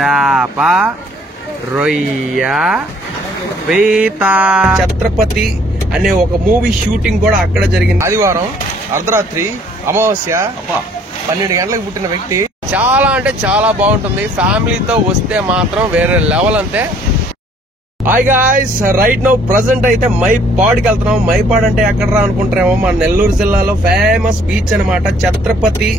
చేప, రొయ్య, పీత. ఛత్రపతి అనే ఒక మూవీ షూటింగ్ కూడా అక్కడ జరిగింది. ఆదివారం అర్ధరాత్రి అమావాస్య 12 గంటలకు పుట్టిన వ్యక్తి. చాలా అంటే చాలా బాగుంటుంది. ఫ్యామిలీతో వస్తే మాత్రం వేరే లెవెల్ అంతే. Hi guys, right now present అయితే మైపాడ్కి వెళ్తున్నాం. మైపాడ్ అంటే ఎక్కడరా అనుకుంటారేమో, మన నెల్లూరు జిల్లాలో ఫేమస్ బీచ్ అనమాట. ఛత్రపతి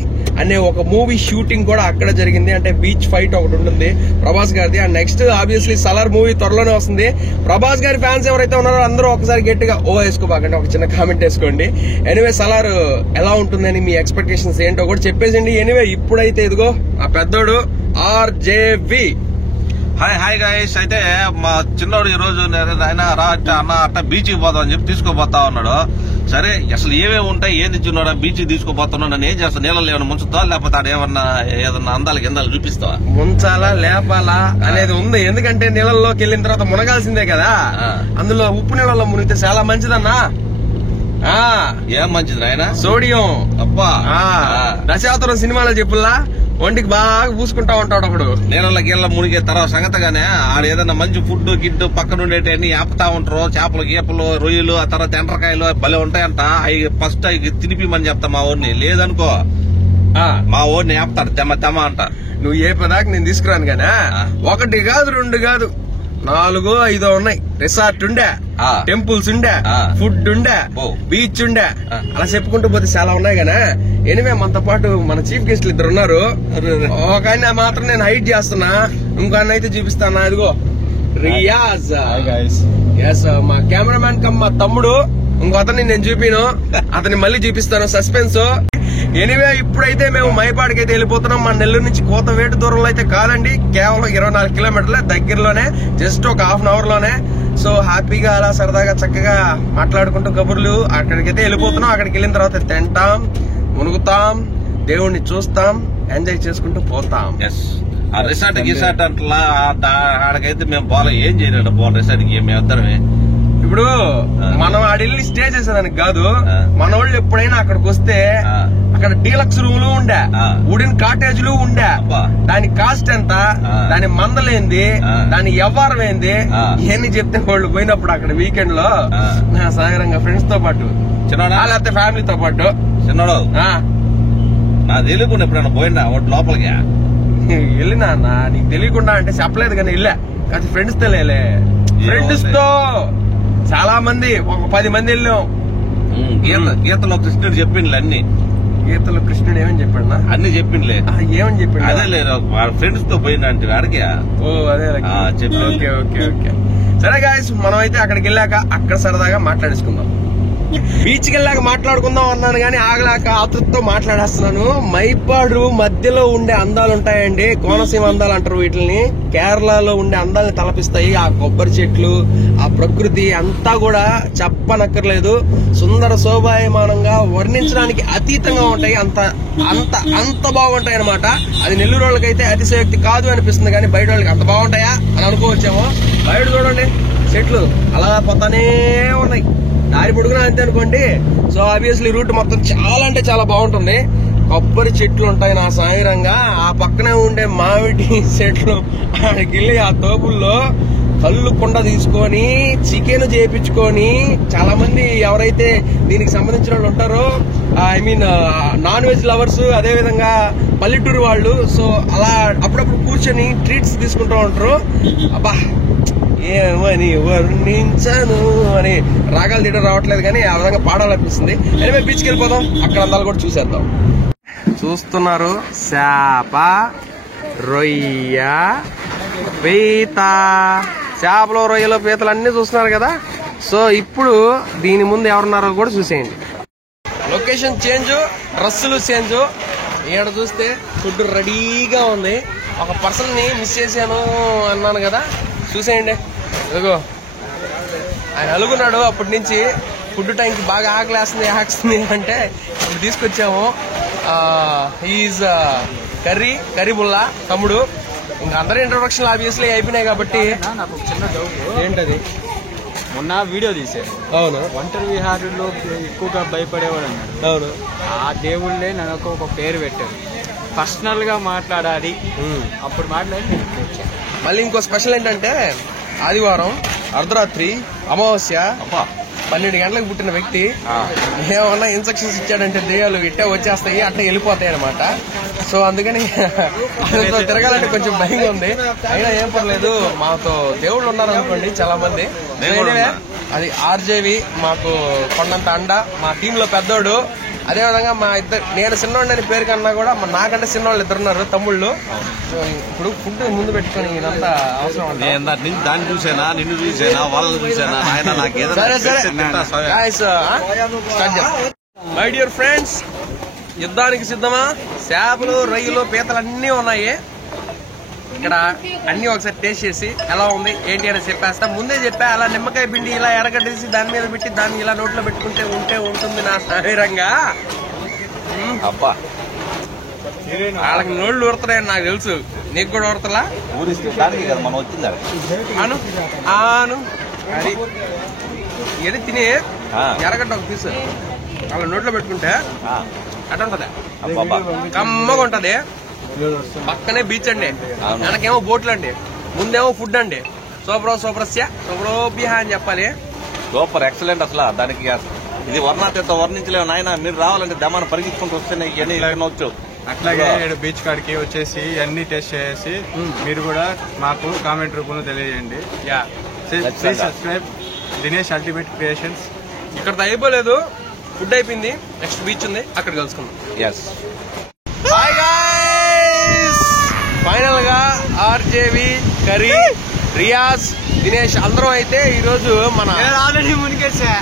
అనే ఒక మూవీ షూటింగ్ కూడా అక్కడ జరిగింది. అంటే బీచ్ ఫైట్ ఒకటి ఉంటుంది ప్రభాస్ గారిది. And next obviously Salaar movie త్వరలోనే వస్తుంది. ప్రభాస్ గారి ఫ్యాన్స్ ఎవరైతే ఉన్నారో అందరూ ఒకసారి గట్టిగా వేసుకోబాకండి, ఒక చిన్న కామెంట్ వేసుకోండి. ఎనీవే సలార్ ఎలా ఉంటుందని మీ ఎక్స్పెక్టేషన్స్ ఏంటో కూడా చెప్పేసండి. ఎనీవే ఇప్పుడైతే ఇదిగో ఆ పెద్దోడు RJV. Hi guys. అయితే మా చిన్నోడు ఈ రోజు ఆయన రా అన్న అట్ట బీచ్కి పోతాం అని చెప్పి తీసుకోపోతా ఉన్నాడు. సరే అసలు ఏమేమి ఉంటాయి, ఏంది చిన్నోడా బీచ్కి తీసుకోపోతున్నావు, నన్ను ఏం చేస్తా, నీళ్ళలో ఏమైనా ముంచుతావా లేకపోతే ఆడ ఏదన్నా అందాలు గిందాలు చూపిస్తావా? ముంచాలా లేపాలా అనేది ఉంది. ఎందుకంటే నీళ్ళల్లోకి వెళ్ళిన తర్వాత మునగాల్సిందే కదా. అందులో ఉప్పు నీళ్ళలో మునిగితే చాలా మంచిదన్నా. ఏం మంచిది ఆయన? సోడియం. అబ్బా, దశావతారం సినిమాలో చెప్పుల్లా ఒంటికి బాగా పూసుకుంటా ఉంటాడు ఒకడు. నీళ్ళ గిళ్ళ మునిగే తర్వాత సంగతగానే ఆడ ఏదన్నా మంచి ఫుడ్ గిడ్డు పక్కన ఉండేటన్ని ఆపుతా ఉంటారు. చేపలు గీపలు రొయ్యలు, ఆ తర్వాత ఎండ్రకాయలు భలే ఉంటాయంట. అవి ఫస్ట్ అవి తినిపిమని చెప్తా మా ఊరిని. లేదనుకో మా ఊరిని ఆపుతాడు తెమ్మ అంట. నువ్వు ఏ పదాక నేను తీసుకురాను గానా. 1 కాదు 2 కాదు 4, 5 ఉన్నాయి. రిసార్ట్ ఉండే, టెంపుల్స్ ఉండే, ఫుడ్ ఉండే, బీచ్ ఉండే, అలా చెప్పుకుంటూ పోతే చాలా ఉన్నాయి గానా. ఎనివే మనతో పాటు మన చీఫ్ గెస్ట్లు 2 ఉన్నారు. ఒక ఆయన మాత్రం నేను హైట్ చేస్తున్నా, ఇంకో ఆయన అయితే చూపిస్తానా. ఇదిగో రియాజ్. ఎస్, మా కెమెరామ్యాన్ కమ్ మా తమ్ముడు. ఇంకో అతన్ని నేను చూపిను, అతన్ని మళ్ళీ చూపిస్తాను. సస్పెన్స్. ఎనివే ఇప్పుడైతే మేము మైపాడికి అయితే వెళ్ళిపోతున్నాం. మన నెల్లూరు నుంచి కోతవేటు దూరంలో అయితే కాదండి, కేవలం 24 కిలోమీటర్లే, దగ్గరలోనే, జస్ట్ ఒక ½ అవర్ లోనే. సో హ్యాపీగా అలా సరదాగా చక్కగా మాట్లాడుకుంటూ కబుర్లు అక్కడికైతే వెళ్ళిపోతున్నాం. అక్కడికి వెళ్ళిన తర్వాత తింటాం, మునుగుతాం, దేవుణ్ణి చూస్తాం, ఎంజాయ్ చేసుకుంటూ పోతాం. ఆ రిసార్ట్ గిసార్ట్ అట్లా ఆడకైతే మేము పోలే. ఏం చేయలేడు పోలే రిసార్ట్ కి మేము ఇద్దరమే. ఇప్పుడు మనం ఆడెళ్ళి స్టే చేసేదానికి కాదు, మన వాళ్ళు ఎప్పుడైనా అక్కడికి వస్తే అక్కడ డీలక్స్ రూమ్లు ఉండే, వుడెన్ కాటేజ్లు ఉండే, దాని కాస్ట్ ఎంత, దాని మందలేంది, దాని వ్యవహారం ఏంది, ఇవన్నీ చెప్తే వాళ్ళు పోయినప్పుడు అక్కడ వీకెండ్ లో సాగరంగా ఫ్రెండ్స్ తో పాటు చిన్నోడా లేకపోతే ఫ్యామిలీతో పాటు. చిన్నోడు నా తెలియకుండా ఎప్పుడైనా పోయినా ఒకటి లోపలికి వెళ్ళినా అన్న, నీకు తెలియకుండా అంటే చెప్పలేదు కానీ వెళ్ళా. అది ఫ్రెండ్స్ తో లేలే, ఫ్రెండ్స్ తో చాలా మంది, ఒక 10 మంది వెళ్ళాం. గీతలో కృష్ణుడు చెప్పిండ్లే అన్ని. గీతలో కృష్ణుడు ఏమని చెప్పాడు? అన్ని చెప్పిండ్లే. ఏమని చెప్పాడు? అదే లేదు ఫ్రెండ్స్ తో పోయినా అంటే అడిగా. అదే చెప్పి. ఓకే ఓకే ఓకే సరే గాయస్, మనం అయితే అక్కడికి వెళ్ళాక అక్కడ సరదాగా మాట్లాడేసుకుందాం. బీచ్కి వెళ్ళాక మాట్లాడుకుందాం అన్నాను కానీ ఆగలేక ఆతృతతో మాట్లాడేస్తున్నాను. మైపాడు మధ్యలో ఉండే అందాలు ఉంటాయండి, కోనసీమ అందాలు అంటారు వీటిని. కేరళలో ఉండే అందాలని తలపిస్తాయి. ఆ కొబ్బరి చెట్లు, ఆ ప్రకృతి అంతా కూడా చెప్పనక్కర్లేదు. సుందర శోభాయమానంగా వర్ణించడానికి అతీతంగా ఉంటాయి. అంత అంత అంత బాగుంటాయి అనమాట. అది నెల్లూరు వాళ్ళకైతే అతిశయోక్తి కాదు అనిపిస్తుంది, కానీ బయట వాళ్ళకి అంత బాగుంటాయా అని అనుకోవచ్చేమో. బయట చూడండి చెట్లు అలా పోతానే ఉన్నాయి, దారి పొడుగునా అంతే అనుకోండి. సో ఆబ్వియస్లీ రూట్ మొత్తం చాలా అంటే చాలా బాగుంటుంది. కొబ్బరి చెట్లు ఉంటాయి నా సాయిరంగా, ఆ పక్కనే ఉండే మామిడి చెట్లు. ఆడికి వెళ్ళి ఆ తోపుల్లో కళ్ళు కుండ తీసుకొని చికెన్ చేయించుకొని, చాలా మంది ఎవరైతే దీనికి సంబంధించిన వాళ్ళు ఉంటారో, I mean non veg lovers, అదే విధంగా పల్లెటూరు వాళ్ళు, సో అలా అప్పుడప్పుడు కూర్చొని ట్రీట్స్ తీసుకుంటూ ఉంటారు. అబ్బా ఏమని వర్ణించను అని రాగాలు తీయడం రావట్లేదు కానీ ఆ విధంగా పాడాలనిపిస్తుంది. ఎనివే బీచ్కి వెళ్ళిపోదాం, అక్కడ అందాలు కూడా చూసేద్దాం. చూస్తున్నారు చేప, రొయ్య, పీత. చేపలు, రొయ్యలు, పీతలు అన్ని చూస్తున్నారు కదా. సో ఇప్పుడు దీని ముందు ఎవరున్నారో కూడా చూసేయండి. లొకేషన్ చేంజ్, డ్రెస్సులు చేంజ్. ఇక్కడ చూస్తే ఫుడ్ రెడీగా ఉంది. ఒక పర్సన్ ని మిస్ చేశాను అన్నాను కదా, చూసేయండి. ఇదిగో ఆయన అలుగున్నాడు అప్పటి నుంచి, ఫుడ్ టైంకి బాగా ఆకలేస్తుంది అంటే ఇప్పుడు తీసుకొచ్చాము. ఈజ్ కర్రీ బుల్లా తమ్ముడు. ఇంకా అందరూ ఇంట్రొడక్షన్ ఆబ్వియస్లీ అయిపోయినాయి కాబట్టి. నాకు ఒక చిన్న డౌట్. ఏంటది? మొన్న వీడియో తీశారు. అవును, ఒంటరి విహారుల్లో ఎక్కువగా భయపడేవాడు అన్నాడు. అవును, ఆ దేవుళ్ళే నాకు ఒక పేరు పెట్టారు. పర్సనల్ గా మాట్లాడాలి, అప్పుడు మాట్లాడి నేను ఇక్కడ వచ్చాను. మళ్ళీ ఇంకో స్పెషల్ ఏంటంటే ఆదివారం అర్ధరాత్రి అమావాస్య అబ్బా 12 గంటలకు పుట్టిన వ్యక్తి ఏమన్నా ఇన్స్ట్రక్షన్స్ ఇచ్చాడంటే దెయ్యాలు ఇట్టే వచ్చేస్తాయి, అట్లా వెళ్ళిపోతాయి అనమాట. సో అందుకని అతనితో తిరగాలంటే కొంచెం భయంగా ఉంది. అయినా ఏం పర్లేదు, మాతో దేవుళ్ళు ఉన్నారు అనుకోండి చాలా మంది. అది ఆర్జేవి మాకు కొండంత అండ, మా టీమ్ లో పెద్దోడు. అదేవిధంగా మా ఇద్దరు, నేను చిన్నోడిని అని పేరు కన్నా కూడా నాకంటే చిన్నోళ్ళు ఇద్దరున్నారు తమ్ముళ్ళు. ఇప్పుడు ఫుడ్ ముందు పెట్టుకుని ఇదంతా అవసరం. దాన్ని చూసేనా, నిన్ను చూసేనా, వాళ్ళని చూసేనా, ఆయన నాకు సరే మై డియర్ ఫ్రెండ్స్, యుద్ధానికి సిద్ధమా? చేపలు, రొయ్యలు, పీతలు అన్నీ ఉన్నాయి ఇక్కడ. అన్ని ఒకసారి టేస్ట్ చేసి ఎలా ఉంది ఏంటి అని చెప్పేస్తా. ముందే చెప్పా, అలా నిమ్మకాయ పిండి ఇలా ఎరగట్టేసి దాని మీద పెట్టి దాన్ని ఇలా నోట్లో పెట్టుకుంటే ఉంటుంది నా శరీరంగా. అబ్బా వాళ్ళకి నోళ్లు ఊరుతున్నాయని నాకు తెలుసు, నీకు కూడా ఊరుతలా? మనం వచ్చింది అను ఆను అది ఏది తిని ఎరగడ్డ ఒక పీసు వాళ్ళ నోట్లో పెట్టుకుంటే అట్లా ఉంటది, కమ్మగా ఉంటది. పక్కనే బీచ్ అండి, వెనకేమో బోట్లు అండి, ముందేమో ఫుడ్ అండి. సూపరో బిహా అని చెప్పాలి. Super excellent. అసలు దానికి ఇది వర్ణాతీత వర్ణించలేము నాయన. మీరు రావాలంటే దమాన్ని పరిగెత్తుకుంటూ వస్తున్నాయి ఇవన్నీ ఇలాగనవచ్చు. అట్లాగే బీచ్ కాడికి వచ్చేసి అన్ని టెస్ట్ చేసి మీరు కూడా మాకు కామెంట్ రూపంలో తెలియజేయండి. Subscribe Dinesh ultimate creations. ఇక్కడ అయిపోలేదు, ఫుడ్ అయిపోయింది, నెక్స్ట్ బీచ్ ఉంది, అక్కడ కలుసుకుందాం. ఎస్ హాయ్ గైస్, ఫైనల్ గా ఆర్జేవి, కరీ, రియాజ్, దినేష్ అందరం అయితే ఈ రోజు మన ఆల్రెడీ మునిగేసా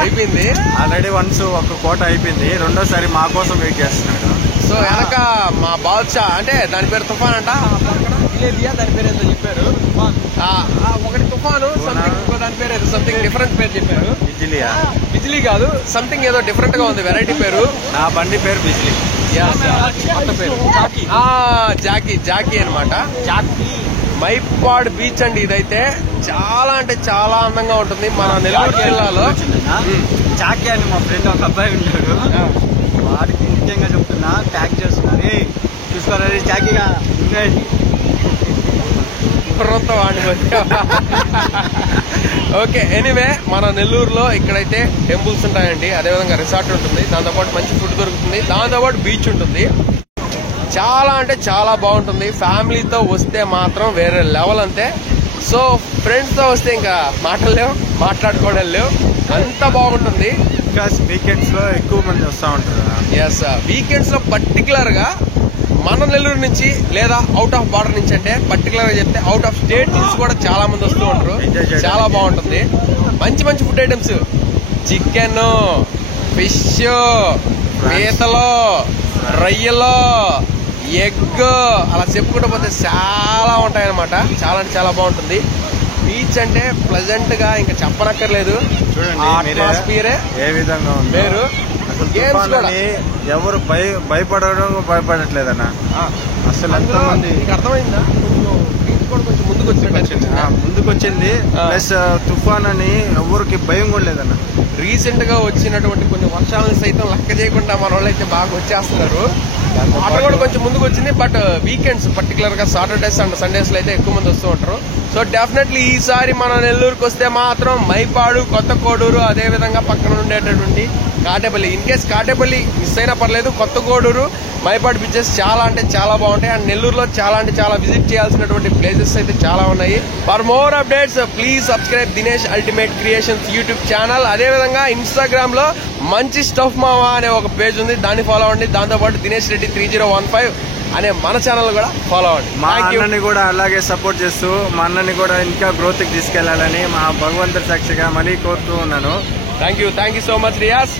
అయిపోయింది. ఆల్రెడీ వన్స్ ఒక కోట అయిపోయింది, రెండోసారి మా కోసం వెయిట్ చేస్తున్నాడు. సో వెనక మా బాద్షా అంటే దాని పేరు తుఫాన్ అంట, జిలేబియా దాని పేరు ఏదో చెప్పారు. ఒకటి తుఫాను, సంథింగ్ దాని పేరు ఏదో సంథింగ్ డిఫరెంట్ పేరు చెప్పారు. బిజిలీ కాదు, సంథింగ్ ఏదో డిఫరెంట్ గా ఉంది వెరైటీ పేరు. నా బండి పేరు బిజిలీ, జాకీ అనమాట. మైపాడ్ బీచ్ అండి ఇదైతే. చాలా అంటే చాలా అందంగా ఉంటుంది. మన నెల్లూరు జిల్లాలో చాకీ అని మా ఫ్రెండ్ ఒక అబ్బాయి ఉంటాడు, వాడికి ముఖ్యంగా చెప్తున్నా, ట్యాగ్ చేస్తున్నారు, చూసుకోవాలి చాకీగా బుర్రంతో వాడిని. ఓకే, ఎనీవే మన నెల్లూరులో ఇక్కడైతే టెంపుల్స్ ఉంటాయండి, అదేవిధంగా రిసార్ట్ ఉంటుంది, దాంతోపాటు మంచి ఫుడ్ దొరుకుతుంది, దాంతోపాటు బీచ్ ఉంటుంది. చాలా అంటే చాలా బాగుంటుంది. ఫ్యామిలీతో వస్తే మాత్రం వేరే లెవెల్ అంతే. సో ఫ్రెండ్స్ తో వస్తే ఇంకా మాట్లాడుకోవడం లేవు, అంత బాగుంటుంది. ఇంకా వీకెండ్స్ లో ఎక్కువ మంది వస్తూ ఉంటారు. ఎస్, వీకెండ్స్ లో పర్టికులర్ గా మన నెల్లూరు నుంచి లేదా అవుట్ ఆఫ్ బార్డర్ నుంచి, అంటే పర్టికులర్ గా చెప్తే అవుట్ ఆఫ్ స్టేట్ నుంచి కూడా చాలా మంది వస్తూ ఉంటారు. చాలా బాగుంటుంది. మంచి మంచి ఫుడ్ ఐటమ్స్, చికెన్, ఫిష్, పీతలు, రొయ్యలు, ఎగ్, అలా చెప్పుకుంటూ పోతే చాలా ఉంటాయన్నమాట. చాలా అంటే చాలా బాగుంటుంది. బీచ్ అంటే ప్లెజెంట్ గా ఇంకా చెప్పనక్కర్లేదు. చూడండి ఏ విధంగా వేరు. గేమ్స్ కూడా ఎవరు భయపడట్లేదన్న అసలు. అర్థమైందా? కొంచెం ముందుకు వచ్చింది ప్లస్ తుఫాన్ అని ఎవరికి భయం కూడా లేదన్న. రీసెంట్ గా వచ్చినటువంటి కొన్ని వర్షాలను సైతం లెక్క చేయకుండా మన వాళ్ళు అయితే బాగా వచ్చేస్తున్నారు. అక్కడ కూడా కొంచెం ముందుకు వచ్చింది. బట్ వీకెండ్స్ పర్టికులర్ గా సాటర్డేస్ అండ్ సండేస్ లో అయితే ఎక్కువ మంది వస్తూ ఉంటారు. సో డెఫినెట్లీ ఈసారి మన నెల్లూరుకి వస్తే మాత్రం మైపాడు, కొత్త కోడూరు, అదే విధంగా పక్కన ఉండేటటువంటి Katepalli, in case Katepalli miss అయినా పర్లేదు, కొత్త కోడూరు, మైపాడు బీచెస్ చాలా అంటే చాలా బాగుంటాయి. అండ్ నెల్లూరులో చాలా అంటే చాలా విజిట్ చేయాల్సినటువంటి ప్లేసెస్ అయితే చాలా ఉన్నాయి. For more updates please subscribe Dinesh ultimate creations YouTube channel. అదేవిధంగా ఇన్స్టాగ్రామ్ లో మంచి స్టఫ్ మావా అనే ఒక పేజ్ ఉంది, దాన్ని ఫాలో అవ్వండి. దాంతోపాటు దినేష్ రెడ్డి 3015 అనే మన ఛానల్ కూడా ఫాలో అవ్వండి. మా అన్నని కూడా అలాగే సపోర్ట్ చేస్తూ మా అన్నని కూడా ఇంకా గ్రోత్ కి తీసుకెళ్లాలని మా భగవంతుడి సాక్షిగా మళ్ళీ కోరుతూ ఉన్నాను. Thank you so much Riyaz.